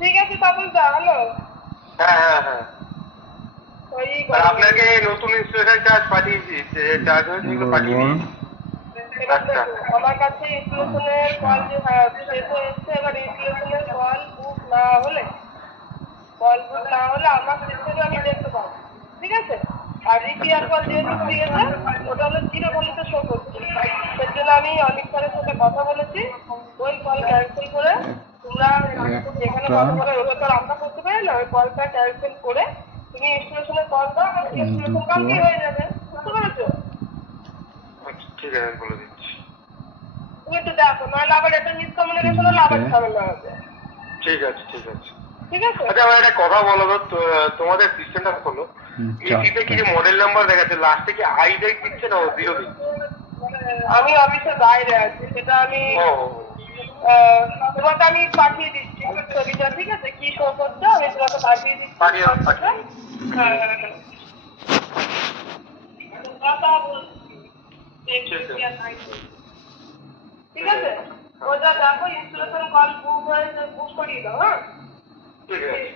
ঠিক আছে তাবল দা, হ্যালো। হ্যাঁ আপনাকে নতুন ইনস্টলেশন চার্জ পাঠিয়েছি, যে চার্জ হয়েছে সেগুলো পাঠিয়ে দিয়েছি। আমার কাছে ইনস্টলেশনের কল যে শেষ হয়ে এসছে, এবার ইনস্টলেশনের কল বুক না হলে আমার সিস্টেমে আমি দেখতে পাবো, ঠিক আছে? আর রিপেয়ার কল যেহেতু দিয়েছে ওটা হলো 0 ভ্যালুতে শো করছে। সেই জন্য আমি অনেক স্যারের সাথে কথা বলেছি, ওই কল ক্যান্সেল করে তোমরা যেখানে কথা বলে ওটা তো আমরা করতে পারি না, ওই কলটা ক্যান্সেল করে তুমি ইনস্টলেশনের কল দাও, ইনস্টলেশন কমপ্লিট হয়ে যাবে। বুঝতে পেরেছো? ঠিক আছে, বলে দিচ্ছি। তুমি একটু দেখো, নাহলে আবার এটা মিসকমিউনিকেশন হলে আবার ঝামেলা হবে। ঠিক আছে ঠিক আছে ঠিক আছে। আচ্ছা, আমার একটা কথা বলো তো, তোমাদের সিস্টেমটা খোলো, ইসিতে কি যে মডেল নাম্বার দেখাচ্ছে লাস্টে কি আই দিচ্ছে না 0 দিচ্ছে? আমি অফিসের বাইরে আছি, সেটা আমি তোমাকে আমি পাঠিয়ে দিচ্ছি ছবিটা, ঠিক আছে? কি শো করছে আমি তোমাকে পাঠিয়ে দিচ্ছি। হ্যাঁ কথা বলছি, ঠিক আছে? ওটা দেখো ইনস্টলেশন কল বুক হয়েছে, বুক করিয়ে দাও। হ্যাঁ, ঠিক আছে।